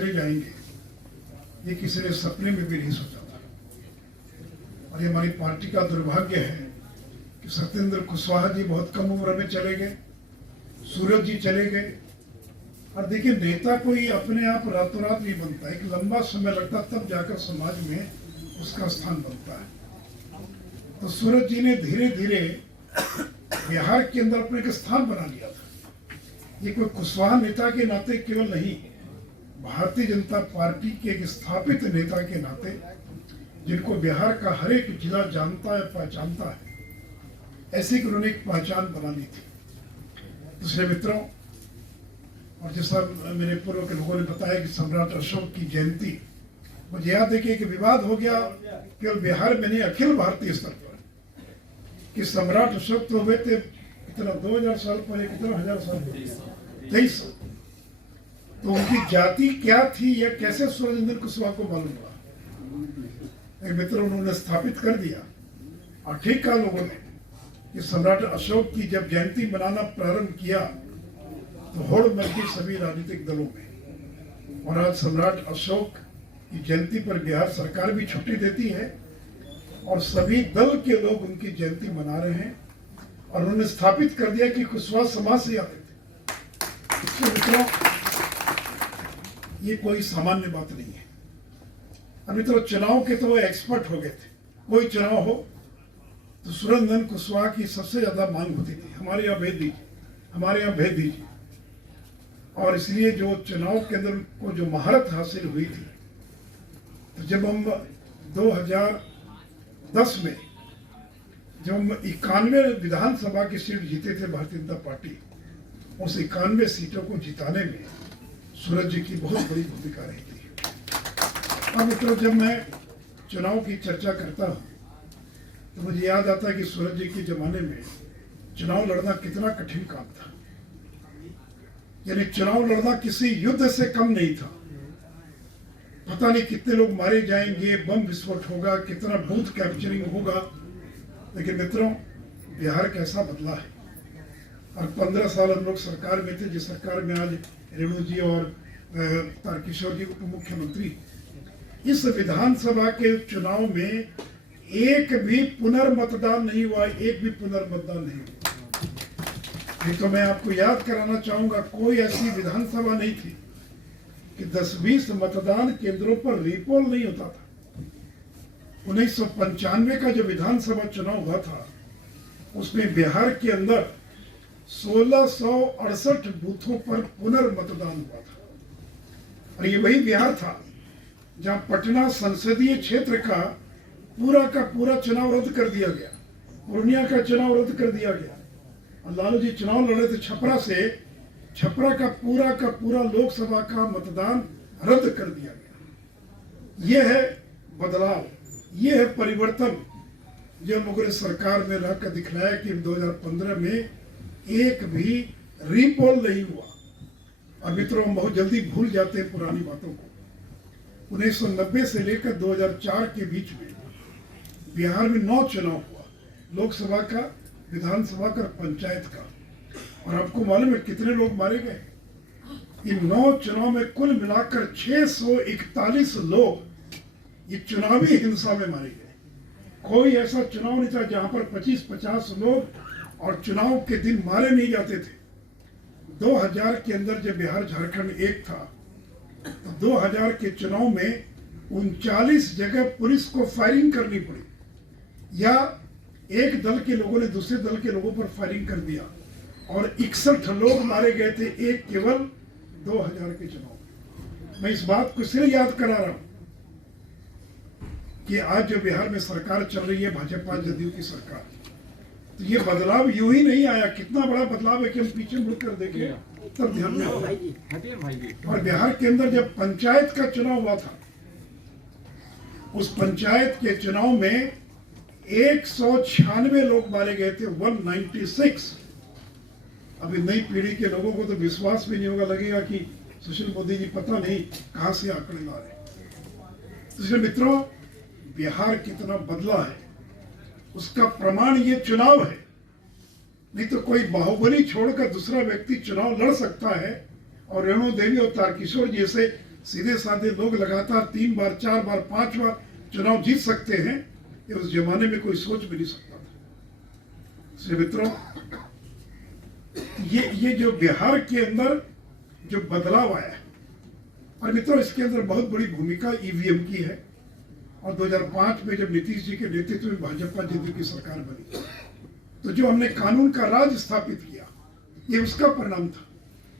चले जाएंगे, ये किसी ने सपने में भी नहीं सोचा था। और ये हमारी पार्टी का दुर्भाग्य है कि सत्येंद्र कुशवाहा जी बहुत कम उम्र में चले गए, सूरज जी चले गए। और देखिए, नेता कोई अपने आप रातों रात नहीं बनता, एक लंबा समय लगता तब जाकर समाज में उसका स्थान बनता है। तो सूरज जी ने धीरे धीरे बिहार के अंदर अपने एक स्थान बना लिया था। ये कोई कुशवाहा नेता के नाते केवल नहीं, भारतीय जनता पार्टी के एक स्थापित नेता के नाते, जिनको बिहार का हर एक जिला जानता है, पहचानता है, ऐसी कि उन्होंने एक पहचान बना ली थी। दूसरे मित्रों, और जैसा मेरे पूर्व के लोगों ने बताया कि सम्राट अशोक की जयंती, मुझे याद है कि एक विवाद हो गया केवल बिहार में नहीं, अखिल भारतीय स्तर पर, कि सम्राट अशोक तो हुए थे कितना 2000 साल पहले, कितना 1000 साल पहले, 23। तो उनकी जाति क्या थी यह कैसे सूरजेंद्र कुशवाहा को मालूम हुआ? एक मित्र उन्होंने स्थापित कर दिया। और ठीक कहा लोगों ने कि सम्राट अशोक की जब जयंती मनाना प्रारंभ किया तो होड़ मच गई सभी राजनीतिक दलों में। और आज सम्राट अशोक की जयंती पर बिहार सरकार भी छुट्टी देती है और सभी दल के लोग उनकी जयंती मना रहे हैं। और उन्होंने स्थापित कर दिया कि कुशवाहा समाज से आते थे। इसलिए मित्रों, ये कोई सामान्य बात नहीं है। और मित्रों, चुनाव के तो वो एक्सपर्ट हो गए थे। कोई चुनाव हो तो सूरजेंद्र कुशवाहा की सबसे ज्यादा मांग होती थी, हमारे यहाँ भेज दीजिए, हमारे यहाँ भेज दीजिए। और इसलिए जो चुनाव के अंदर को जो महारत हासिल हुई थी, तो जब हम 2010 में जब हम 91 विधानसभा की सीट जीते थे भारतीय जनता पार्टी, उस 91 सीटों को जिताने में सूरज जी की बहुत बड़ी भूमिका रही थी। और मित्रों, जब मैं चुनाव की चर्चा करता हूँ तो मुझे याद आता है कि सूरज जी के जमाने में चुनाव लड़ना कितना कठिन काम था। यानी चुनाव लड़ना किसी युद्ध से कम नहीं था। पता नहीं कितने लोग मारे जाएंगे, बम विस्फोट होगा, कितना बूथ कैप्चरिंग होगा। लेकिन मित्रों, बिहार कैसा बदला है। और 15 साल हम लोग सरकार में थे, जिस सरकार में आज रेणु जी और तारकिशोर जी उप मुख्यमंत्री। इस विधानसभा के चुनाव में एक भी पुनर्मतदान नहीं हुआ, एक भी पुनर्मतदान नहीं हुआ। ये तो मैं आपको याद कराना चाहूंगा, कोई ऐसी विधानसभा नहीं थी कि 10-20 मतदान केंद्रों पर रीपोल नहीं होता था। 1995 का जो विधानसभा चुनाव हुआ था, उसमें बिहार के अंदर 1668 बूथों पर पुनर्मतदान हुआ था। और ये वही बिहार था जहां पटना संसदीय क्षेत्र का पूरा चुनाव रद्द कर दिया गया, पूर्णिया का चुनाव रद्द कर दिया गया। और लालू जी चुनाव लड़े थे छपरा से, छपरा का पूरा लोकसभा का मतदान रद्द कर दिया गया। यह है बदलाव, यह है परिवर्तन जो लोगों ने सरकार में रहकर दिखलाया कि 2015 में एक भी रीपोल नहीं हुआ। और मित्रों, हम बहुत जल्दी भूल जाते हैं पुरानी बातों को। 1990 से लेकर 2004 के बीच में बिहार में 9 चुनाव हुआ, लोकसभा का, विधानसभा का, पंचायत का। और आपको मालूम है कितने लोग मारे गए? इन 9 चुनाव में कुल मिलाकर 641 लोग ये चुनावी हिंसा में मारे गए। कोई ऐसा चुनाव नहीं था जहां पर 25-50 लोग और चुनाव के दिन मारे नहीं जाते थे। 2000 के अंदर जब बिहार झारखंड एक था, तो 2000 के चुनाव में 39 जगह पुलिस को फायरिंग करनी पड़ी, या एक दल के लोगों ने दूसरे दल के लोगों पर फायरिंग कर दिया। और 61 लोग मारे गए थे एक केवल 2000 के चुनाव में। मैं इस बात को इसलिए याद करा रहा हूं कि आज जो बिहार में सरकार चल रही है, भाजपा जदयू की सरकार, तो ये बदलाव यूं ही नहीं आया। कितना बड़ा बदलाव है कि हम पीछे मुड़कर देखें तब ध्यान में आएगा। और बिहार के अंदर जब पंचायत का चुनाव हुआ था, उस पंचायत के चुनाव में 196 लोग मारे गए थे, 196। अभी नई पीढ़ी के लोगों को तो विश्वास भी नहीं होगा, लगेगा कि सुशील मोदी जी पता नहीं कहां से आंकड़े ला रहे। तो इसलिए मित्रों, बिहार कितना बदला है उसका प्रमाण ये चुनाव है। नहीं तो कोई बाहुबली छोड़कर दूसरा व्यक्ति चुनाव लड़ सकता है और रेणु देवी और तारकिशोर जैसे सीधे साधे लोग लगातार 3 बार 4 बार 5 बार चुनाव जीत सकते हैं, ये उस जमाने में कोई सोच भी नहीं सकता था। इसलिए मित्रों, ये जो बिहार के अंदर जो बदलाव आया है, और मित्रों इसके अंदर बहुत बड़ी भूमिका ईवीएम की है। और 2005 में जब नीतीश जी के नेतृत्व में भाजपा जी की सरकार बनी, तो जो हमने कानून का राज स्थापित किया, ये उसका परिणाम था।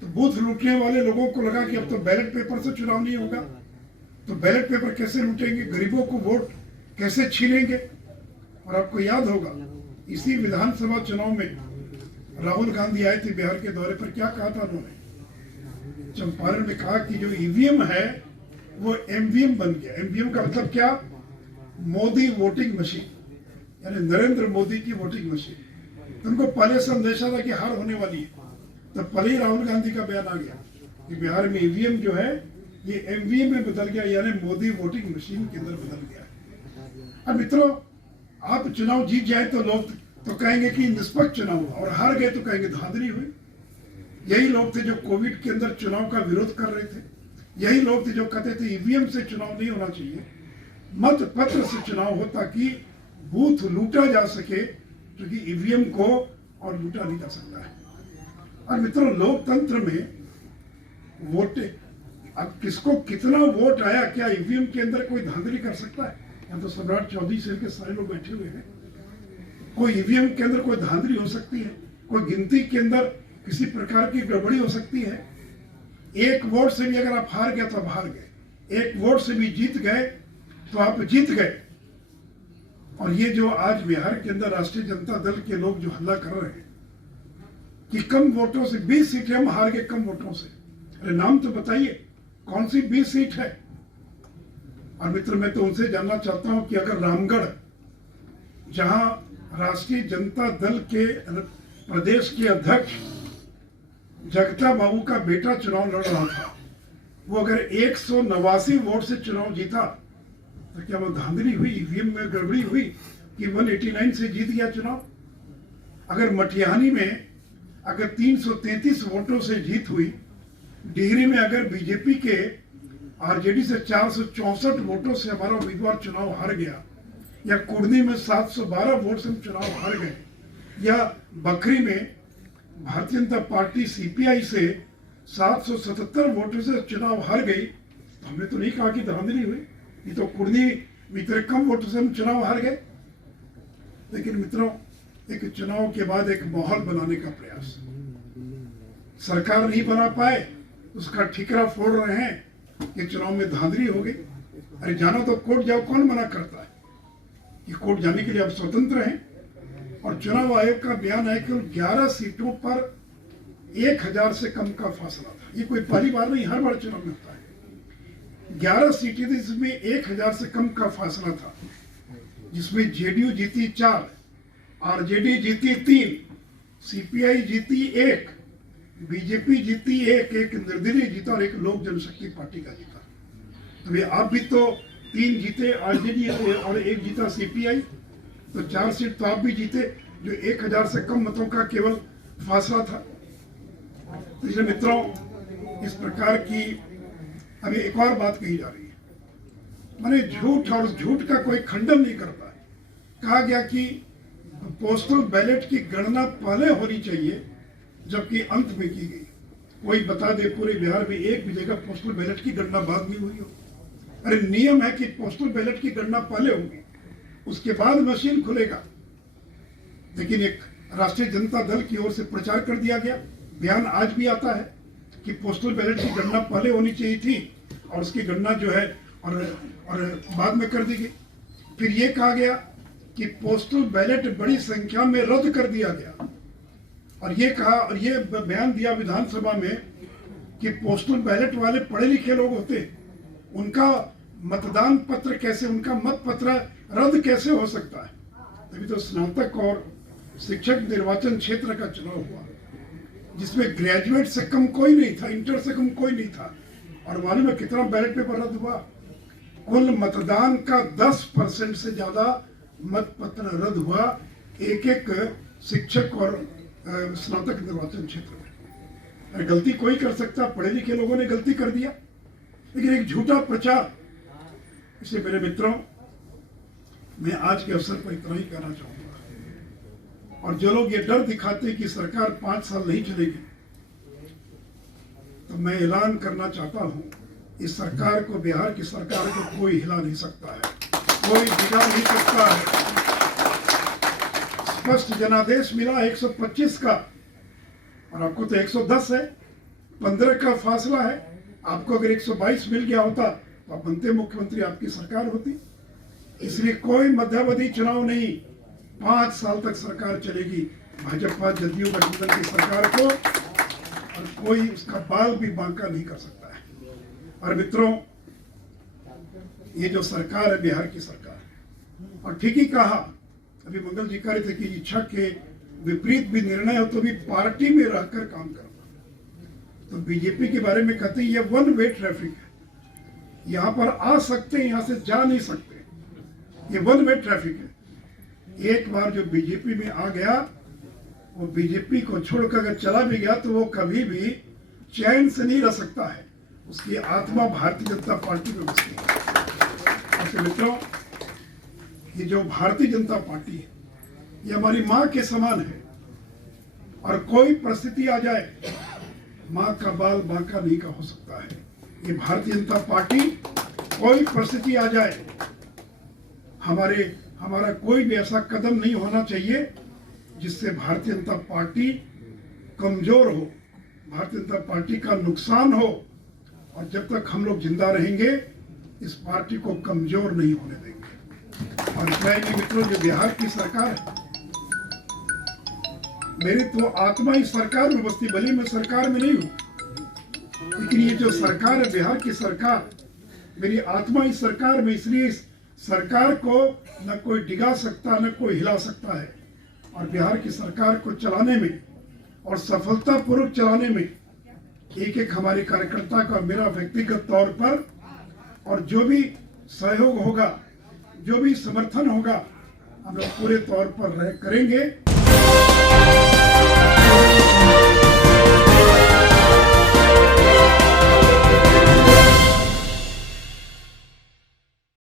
तो बूथ लूटने वाले लोगों को लगा कि अब तो बैलेट पेपर से चुनाव नहीं होगा, तो बैलेट पेपर कैसे लूटेंगे, गरीबों को वोट कैसे छीनेंगे। और आपको याद होगा, इसी विधानसभा चुनाव में राहुल गांधी आए थे बिहार के दौरे पर, क्या कहा था उन्होंने? चंपारण में कहा कि जो ईवीएम है वो एमवीएम बन गया। एमवीएम का मतलब क्या? मोदी वोटिंग मशीन, यानी नरेंद्र मोदी की वोटिंग मशीन। उनको पहले से अंदेशा था कि हार होने वाली है, तो पहले ही राहुल गांधी का बयान आ गया कि बिहार में ईवीएम जो है ये एमवीएम में बदल गया, यानी मोदी वोटिंग मशीन के अंदर बदल गया। अब मित्रों, आप चुनाव जीत जाए तो लोग तो कहेंगे कि निष्पक्ष चुनाव हुआ, और हार गए तो कहेंगे धांधली हुई। यही लोग थे जो कोविड के अंदर चुनाव का विरोध कर रहे थे, यही लोग थे जो कहते थे ईवीएम से चुनाव नहीं होना चाहिए, मत पत्र से चुनाव हो ताकि बूथ लूटा जा सके, क्योंकि ईवीएम को और लूटा नहीं जा सकता है। और मित्रों, लोकतंत्र में वोट, अब किसको कितना वोट आया, क्या ईवीएम के अंदर कोई धांधली कर सकता है? यहाँ तो सम्राट चौधरी से के सारे लोग बैठे हुए हैं। कोई ईवीएम के अंदर कोई धांधली हो सकती है? कोई गिनती के अंदर किसी प्रकार की गड़बड़ी हो सकती है? एक वोट से भी अगर आप हार गए तो आप हार गए, एक वोट से भी जीत गए तो आप जीत गए। और ये जो आज बिहार के अंदर राष्ट्रीय जनता दल के लोग जो हल्ला कर रहे हैं कि कम वोटों से 20 सीटें हम हार गए, कम वोटों से, अरे नाम तो बताइए कौन सी 20 सीट है? और मित्र, मैं तो उनसे जानना चाहता हूं कि अगर रामगढ़, जहां राष्ट्रीय जनता दल के प्रदेश के अध्यक्ष जगता बाबू का बेटा चुनाव लड़ रहा था, वो अगर 189 वोट से चुनाव जीता, तो क्या वो धांधली हुई, ईवीएम में गड़बड़ी हुई कि 189 से जीत गया चुनाव? अगर मटिहानी में अगर 333 वोटों से जीत हुई, डिहरी में अगर बीजेपी के आरजेडी से 464 वोटों से हमारा उम्मीदवार चुनाव हार गया, या कुर्नी में 712 वोट से हम चुनाव हार गए, या बखरी में भारतीय जनता पार्टी सीपीआई से 777 वोटों से चुनाव हार गई, तो हमने तो नहीं कहा कि धांधली हुई, ये तो कुर्नी में इतने कम वोटों से हम चुनाव हार गए। लेकिन मित्रों, एक चुनाव के बाद एक माहौल बनाने का प्रयास, सरकार नहीं बना पाए, उसका ठिकरा फोड़ रहे हैं कि चुनाव में धांधली हो गई। अरे जाना तो कोर्ट जाओ, कौन मना करता है कि कोर्ट जाने के लिए आप स्वतंत्र हैं। और चुनाव आयोग का बयान है कि 11 सीटों पर 1000 से कम का फासला था। ये कोई पहली बार नहीं, हर बार चुनाव में होता है। 11 सीटें थी जिसमें 1000 से कम का फासला था, जिसमें जेडीयू जीती 4, आरजेडी जीती 3, सीपीआई जीती 1, बीजेपी जीती 1, एक निर्दलीय जीता और एक लोक जनशक्ति पार्टी का जीता। तो वे आप भी तो 3 जीते आरजेडी और 1 जीता सीपीआई, तो 4 सीट तो आप भी जीते, जो 1000 से कम मतों का केवल फासला था। तो इसलिए मित्रों, इस प्रकार की अभी एक और बात कही जा रही है, माने झूठ और झूठ का कोई खंडन नहीं करता है। कहा गया कि पोस्टल बैलेट की गणना पहले होनी चाहिए, जबकि अंत में की गई। कोई बता दे पूरे बिहार में एक भी जगह पोस्टल बैलेट की गणना बाद में हुई हो? अरे नियम है कि पोस्टल बैलेट की गणना पहले होगी, उसके बाद मशीन खुलेगा। लेकिन एक राष्ट्रीय जनता दल की ओर से प्रचार कर दिया गया, बयान आज भी आता है कि पोस्टल बैलेट की गणना पहले होनी चाहिए थी और उसकी गणना जो है और बाद में कर दी गई। फिर ये कहा गया कि पोस्टल बैलेट बड़ी संख्या में रद्द कर दिया गया, और ये कहा, और ये बयान दिया विधानसभा में कि पोस्टल बैलेट वाले पढ़े लिखे लोग होते, उनका मतदान पत्र कैसे, उनका मत पत्र रद्द कैसे हो सकता है? तभी तो स्नातक और शिक्षक निर्वाचन क्षेत्र का चुनाव हुआ, जिसमें ग्रेजुएट से कम कोई नहीं था, इंटर से कम कोई नहीं था, और मालूम है कितना बैलेट पेपर रद्द हुआ? कुल मतदान का 10% से ज्यादा मत पत्र रद्द हुआ एक एक शिक्षक और स्नातक निर्वाचन क्षेत्र में। गलती कोई कर सकता, पढ़े लिखे लोगों ने गलती कर दिया। लेकिन एक झूठा प्रचार। इसलिए मेरे मित्रों, मैं आज के अवसर पर इतना ही कहना चाहूंगा। और जो लोग ये डर दिखाते हैं कि सरकार 5 साल नहीं चलेगी, तो मैं ऐलान करना चाहता हूं, इस सरकार को, बिहार की सरकार को कोई हिला नहीं सकता है, कोई बिगाड़ नहीं सकता है। स्पष्ट जनादेश मिला 125 का, और आपको तो 110 है, 15 का फासला है। आपको अगर 122 मिल गया होता तो आप बनते मुख्यमंत्री, आपकी सरकार होती। इसलिए कोई मध्यावधि चुनाव नहीं, 5 साल तक सरकार चलेगी भाजपा जदयू गठबंधन की सरकार को, और कोई उसका बाल भी बांका नहीं कर सकता है। और मित्रों, ये जो सरकार है बिहार की सरकार, और ठीक ही कहा, अभी मंगल जी कह रहे थे कि इच्छा के विपरीत भी निर्णय हो तो भी पार्टी में रहकर काम करना। तो बीजेपी के बारे में कहते हैं ये 1 वे ट्रैफिक है, यहाँ पर आ सकते हैं, यहाँ से जा नहीं सकते, ये 1 वे ट्रैफिक है। एक बार जो बीजेपी में आ गया, वो बीजेपी को छोड़कर अगर चला भी गया तो वो कभी भी चैन से नहीं रह सकता है, उसकी आत्मा भारतीय जनता पार्टी में बसती है। तो मित्रों, ये जो भारतीय जनता पार्टी है, ये हमारी माँ के समान है, और कोई परिस्थिति आ जाए, माँ का बाल बांका नहीं का हो सकता है। ये भारतीय जनता पार्टी, कोई परिस्थिति आ जाए, हमारा कोई भी ऐसा कदम नहीं होना चाहिए जिससे भारतीय जनता पार्टी कमजोर हो, भारतीय जनता पार्टी का नुकसान हो। और जब तक हम लोग जिंदा रहेंगे, इस पार्टी को कमजोर नहीं होने देंगे। और इतना ही नहीं मित्रों, जो बिहार की सरकार है, मेरी तो आत्मा इस सरकार में बसती, भले मैं सरकार में नहीं हूं, लेकिन ये जो सरकार है बिहार की सरकार, मेरी आत्मा इस सरकार में, इसलिए इस सरकार को न कोई डिगा सकता, न कोई हिला सकता है। और बिहार की सरकार को चलाने में और सफलतापूर्वक चलाने में एक एक हमारे कार्यकर्ता का, मेरा व्यक्तिगत तौर पर, और जो भी सहयोग होगा, जो भी समर्थन होगा, हम लोग पूरे तौर पर करेंगे।